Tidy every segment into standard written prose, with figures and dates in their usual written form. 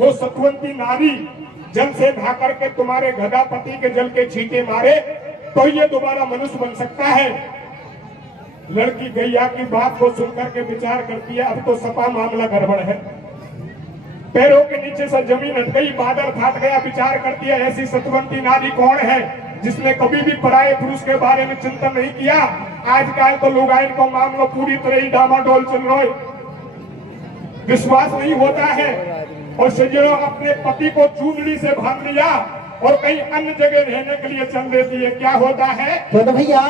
वो सतवंती नारी जल से नहा करके तुम्हारे गदापति के जल के छींटे मारे तो ये दोबारा मनुष्य बन सकता है। लड़की गैया की बात को सुनकर के विचार करती है, अब तो सपा मामला गड़बड़ है। पैरों के नीचे से जमीन हट गई, बादल फाट गया। विचार करती है ऐसी सतवंती नारी कौन है जिसने कभी भी पराये पुरुष के बारे में चिंतन नहीं किया। आजकल तो लोग इनको मामला पूरी तरह ही डामाडोल चल रहा है, विश्वास नहीं होता है। और सज्जनों अपने पति को चूंदड़ी से बांध लिया और कहीं अन्य जगह रहने के लिए चल देती है। क्या होता है तो भैया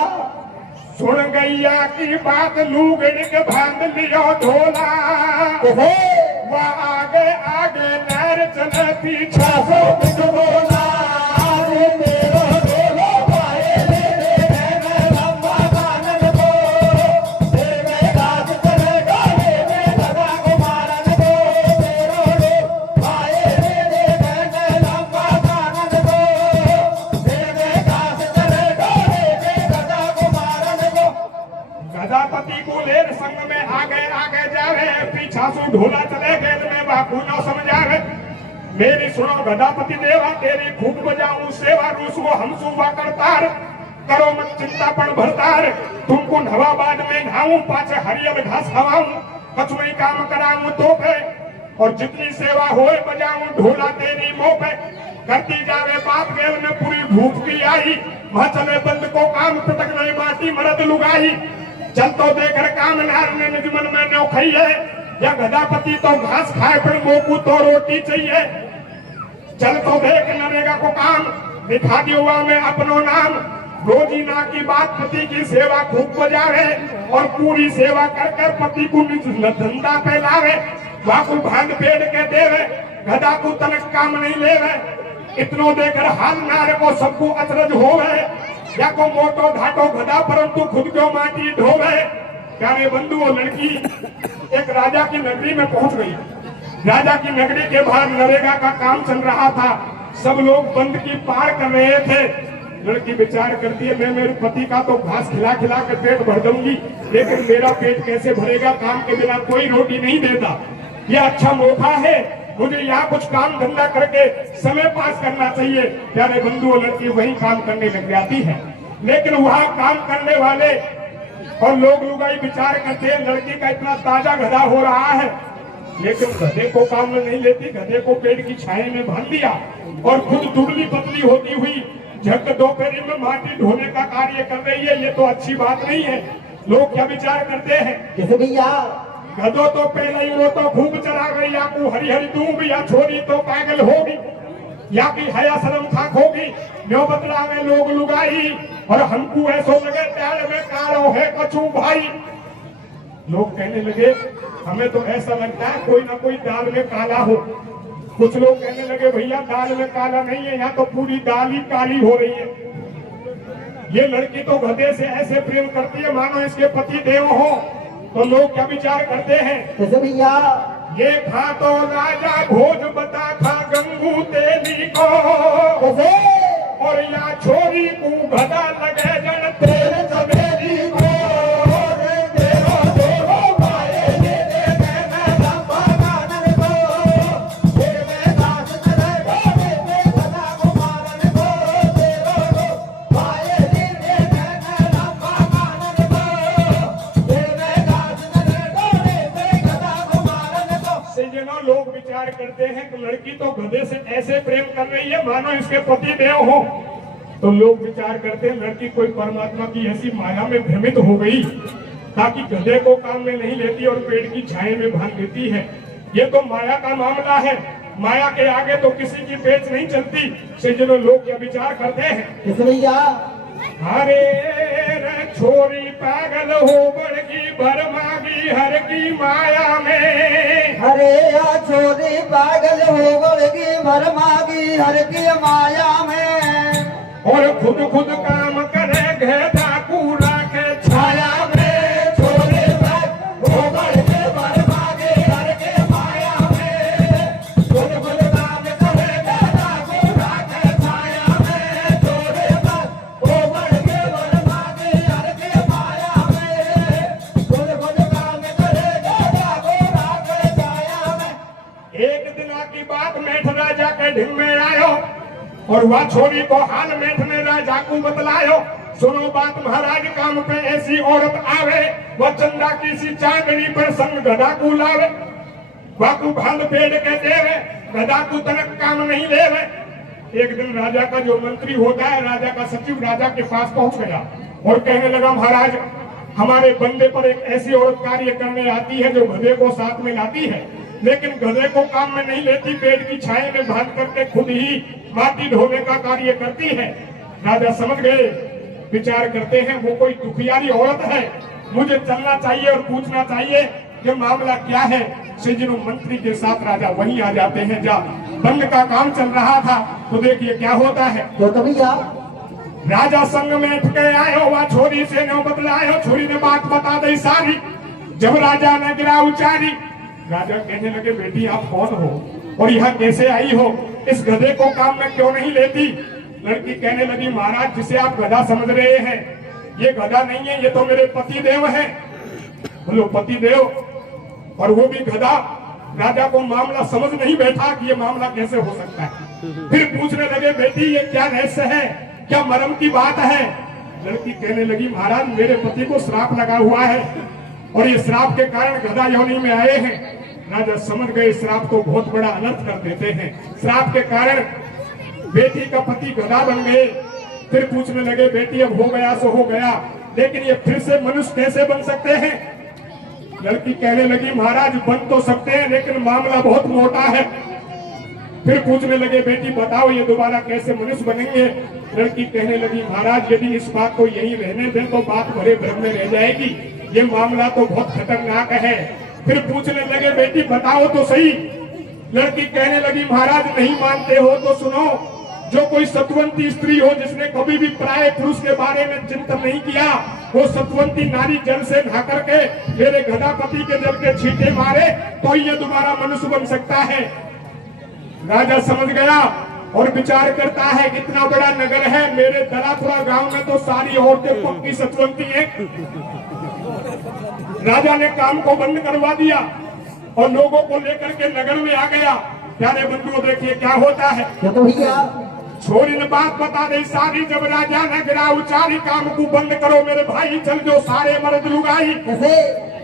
सुन गैया की बात लूगड़ के बांध लियो ढोला, वह आगे आगे नहर चले पीछा से बोला। गदापति को लेर संग में आगे आगे जावे, पीछा से ढोला चले गेल में बापू न समझावे। मेरी सुनो गदापति देवा तेरी खूब बजाऊं सेवा, रूस को हम सुबह करतार करो मत चिंता पण भरतार। तुमको नवाबाद में नहाऊं पाछे हरियल घास खवाऊं, कछुई काम कराऊं तो पे और जितनी सेवा होए बजाऊं ढोला तेरी मुंह पे। करती जावे बाप गेल में पूरी भूख की आई, वहां चले बंद को काम पटक नहीं माटी मरद लुगाई। चल तो देकर काम नार ने निजमन में न खाई है, या गदापति तो घास खाए पर मोकू तो रोटी चाहिए। चल तो देख नरेगा को काम दिखा दियो में अपनो नाम। रोजीना की बात पति की सेवा खूब बजावे और पूरी सेवा कर कर पति को धंधा पे लावे। बापू भांग पेड़ के देवे, गदा को तनक काम नहीं लेवे। इतनो देकर हाल नारे को सबको अचरज होवे, या को मोटो घाटो गदा परंतु खुद को माटी ढोवे। प्यारे बंधु वो लड़की एक राजा की नगरी में पहुंच गई। राजा की नगरी के बाहर नरेगा का काम चल रहा था, सब लोग बंद की पार कर रहे थे। लड़की विचार करती है मैं मेरे पति का तो घास खिला खिला के पेट भर दूंगी, लेकिन मेरा पेट कैसे भरेगा, काम के बिना कोई रोटी नहीं देता। यह अच्छा मौका है, मुझे यहाँ कुछ काम धंधा करके समय पास करना चाहिए। प्यारे बंधु लड़की वही काम करने लग जाती है, लेकिन वहाँ काम करने वाले और लोग लुगाई विचार करते हैं लड़की का इतना ताजा गधा हो रहा है, लेकिन गधे को काम में नहीं लेती। गधे को पेड़ की छाया में बांध दिया और खुद दुबली पतली होती हुई झक दोपहरी में माटी ढोने का कार्य कर रही है। ये तो अच्छी बात नहीं है। लोग क्या विचार करते हैं कैसे भैया गधो तो पहले ही वो तो खूब चला गई, या को हरी हरी दूब, या छोरी तो पागल होगी, या की हया शर्म खाक होगी। न्यो बतलावे लोग लुगाई और हमको ऐसो लगे प्यार में कालो है कछू भाई। लोग कहने लगे हमें तो ऐसा लगता है कोई ना कोई दाल में काला हो। कुछ लोग कहने लगे भैया दाल में काला नहीं है, यहाँ तो पूरी दाल ही काली हो रही है। ये लड़की तो गधे से ऐसे प्रेम करती है मानो इसके पति देव हो। तो लोग क्या विचार करते हैं कैसे भैया ये खा तो राजा भोज बता खा गंगू तेली को, और या छोरी को गधा लगे जन तेरे सवेरी को। लोग विचार करते हैं कि लड़की तो गधे से ऐसे प्रेम कर रही है मानो इसके पति देव हो। तो लोग विचार करते हैं लड़की कोई परमात्मा की ऐसी माया में भ्रमित हो गई ताकि गधे को काम में नहीं लेती और पेड़ की छाया में बांध लेती है। ये तो माया का मामला है, माया के आगे तो किसी की पेच नहीं चलती। सज्जनों लोग क्या विचार करते हैं भैया अरे छोरी पागल हो बड़गी भरमागी हर की माया में। अरे या छोरी पागल हो बड़गी भरमागी हर की माया में, और खुद खुद काम करे घेता कूड़ा के छाया में। छोरी पागल हो बड़गी भरमागी हर की माया में, खुद खुद काम करे घेता कूड़ा के छाया में। छोरी पागल हो बड़गी भरमागी हर की माया में, खुद खुद काम करे घेता कूड़ा के छाया में। एक दिन की बात मेठ राजा के ढिंग में आयो और वह छोरी को हाल मेठ ने राजा को बतलायो। सुनो बात महाराज, काम पे ऐसी औरत आवे, वह चंदा की सी चांदनी पर संग गधा को लावे। वह को भाल पेड़ के देवे, गधा को तनक काम नहीं लेवे। एक दिन राजा का जो मंत्री होता है, राजा का सचिव राजा के पास पहुंच गया और कहने लगा, महाराज हमारे बंदे पर एक ऐसी औरत कार्य करने आती है जो गधे को साथ में लाती है, लेकिन गधे को काम में नहीं लेती, पेड़ की छाया में बांध करके खुद ही माटी ढोने का कार्य करती है। राजा समझ गए, विचार करते हैं वो कोई दुखियारी औरत है, मुझे चलना चाहिए और पूछना चाहिए कि मामला क्या है। सिजनो मंत्री के साथ राजा वहीं आ जाते हैं जहाँ बंद का काम चल रहा था। तो देखिए क्या होता है। तो भैया राजा संग में उठ के आयो, वह छोरी से न बतलायो, छोरी ने बात बता दी सारी। जब राजा ने गिरा उचारी, राजा कहने लगे, बेटी आप कौन हो और यहाँ कैसे आई हो, इस गधे को काम में क्यों नहीं लेती। लड़की कहने लगी, महाराज जिसे आप गधा समझ रहे हैं ये गधा नहीं है, ये तो मेरे पति देव है। बोलो पति देव और वो भी गधा। राजा को मामला समझ नहीं बैठा कि ये मामला कैसे हो सकता है। फिर पूछने लगे, बेटी ये क्या रहस्य है, क्या मरम की बात है। लड़की कहने लगी, महाराज मेरे पति को श्राप लगा हुआ है और ये श्राप के कारण गधा योनि में आए हैं। राजा समझ गए श्राप को बहुत बड़ा अनर्थ कर देते हैं। श्राप के कारण बेटी का पति गधा बन गए। फिर पूछने लगे, बेटी अब हो गया सो हो गया, लेकिन ये फिर से मनुष्य कैसे बन सकते हैं। लड़की कहने लगी, महाराज बन तो सकते हैं लेकिन मामला बहुत मोटा है। फिर पूछने लगे, बेटी बताओ ये दोबारा कैसे मनुष्य बनेंगे। लड़की कहने लगी, महाराज यदि इस बात को यही रहने दें तो बात भरे भ्रम में रह जाएगी, ये मामला तो बहुत खतरनाक है। फिर पूछने लगे, बेटी बताओ तो सही। लड़की कहने लगी, महाराज नहीं मानते हो तो सुनो, जो कोई सतवंती स्त्री हो जिसने कभी भी पराये पुरुष के बारे में चिंतन नहीं किया, वो सतवंती नारी जल से नहा करके मेरे गधापति के जल के छींटे मारे तो ये दोबारा मनुष्य बन सकता है। राजा समझ गया और विचार करता है, कितना बड़ा नगर है, मेरे दलापुरा गांव में तो सारी औरतें पक्की सतवंती हैं। राजा ने काम को बंद करवा दिया और लोगों को लेकर के नगर में आ गया। प्यारे बंधुओं देखिए क्या होता है। तो भैया छोरी ने बात बता दी सारी। जब राजा ने गिरा उचारी, काम को बंद करो मेरे भाई, चल जो सारे मर्द लुगाई कैसे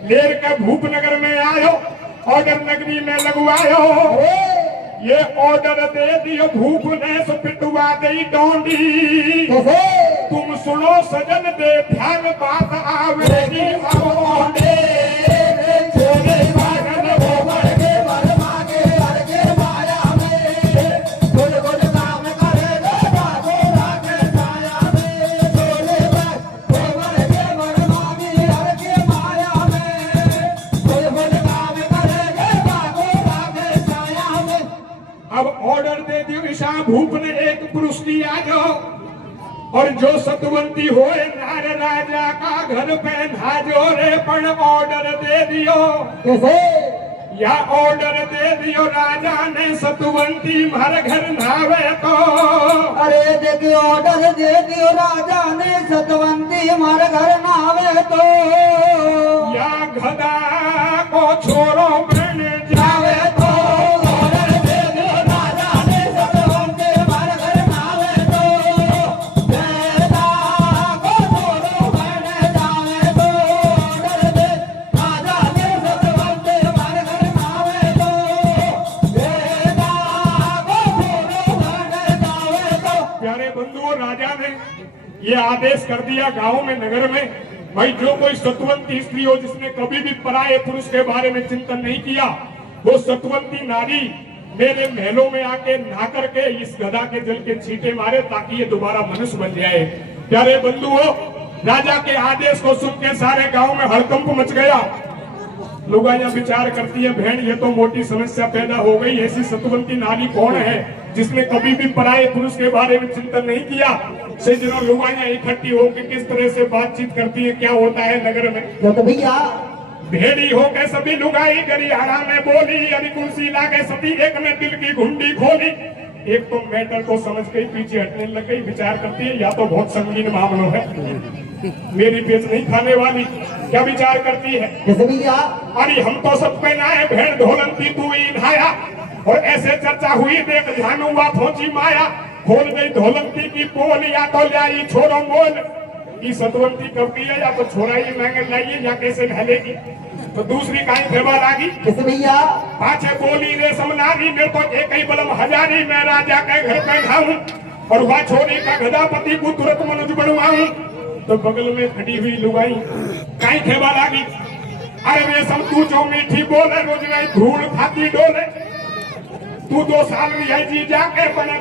लेर के भूप नगर में आयो, ऑर्डर नगरी में लगवायो। ये ऑर्डर दे दियो भूप ने, सो पिटवा दे डोंडी। कैसे तुम सुनो सजन दे ध्यान बात आवेगी आओ। अब ऑर्डर दे दियो ईशा भूप ने एक पुरुष दिया जो, और जो सतवंती होए नार राजा का घर पे धाजो रे। पण ऑर्डर दे दियो कैसे या ऑर्डर दे दियो राजा ने सतवंती मार घर नावे तो। अरे देखिए ऑर्डर दे दियो राजा ने सतवंती मार घर नावे तो। या गधा को छोरो बन जावे तो। राजा ने ये आदेश कर दिया गांव में नगर में, भाई जो कोई सतवंती स्त्री हो जिसने कभी भी पराये पुरुष के बारे में चिंतन नहीं किया, वो सतवंती नारी मेरे महलों में आके नहा करके इस गधा के जल के छींटे मारे ताकि ये दोबारा मनुष्य बन जाए। प्यारे बंधुओं, राजा के आदेश को सुन के सारे गांव में हड़कंप मच गया। लुगाइयां विचार करती है, बहन ये तो मोटी समस्या पैदा हो गई, ऐसी सतवंती नारी कौन है जिसने कभी भी पराये पुरुष के बारे में चिंतन नहीं किया। से दिनों लुगाइयां इकट्ठी होकर किस तरह से बातचीत करती है, क्या होता है नगर में। तो भैया भेड़ी होके सभी लुगाई गरियारा में बोली, अरे कुर्सी लागे सभी एक ने दिल की घुंडी खोली। एक तो मैटर को समझ के पीछे हटने लग गई, विचार करती है या तो बहुत संगीन मामला है, मेरी पेट नहीं खाने वाली। क्या विचार करती है, कैसे भैया अरे हम तो सब पहनाए भेड़ ढोलंती तू ही नहाया, और ऐसे चर्चा हुई देख ध्यान हुआ पहुंची माया खोल गई ढोलकती की पोल या तो लाई छोरो मोल की सतवंती करती है या तो छोरा ही महंगे लाइए या कैसे ढलेगी तो दूसरी कहीं फेवर आगी किस भैया पाछे बोली रे समनारी मेरे को एक ही बलम हजारी मैं राजा के घर पे खाऊं और वह छोरी का गदापति को तुरंत मनुज बनवाऊं तो बगल में खड़ी हुई लुगाई कहीं फेवर आगी अरे वे सब तू जो मीठी बोले रोज नहीं धूल खाती डोले तू 2 साल रही जी जाके बने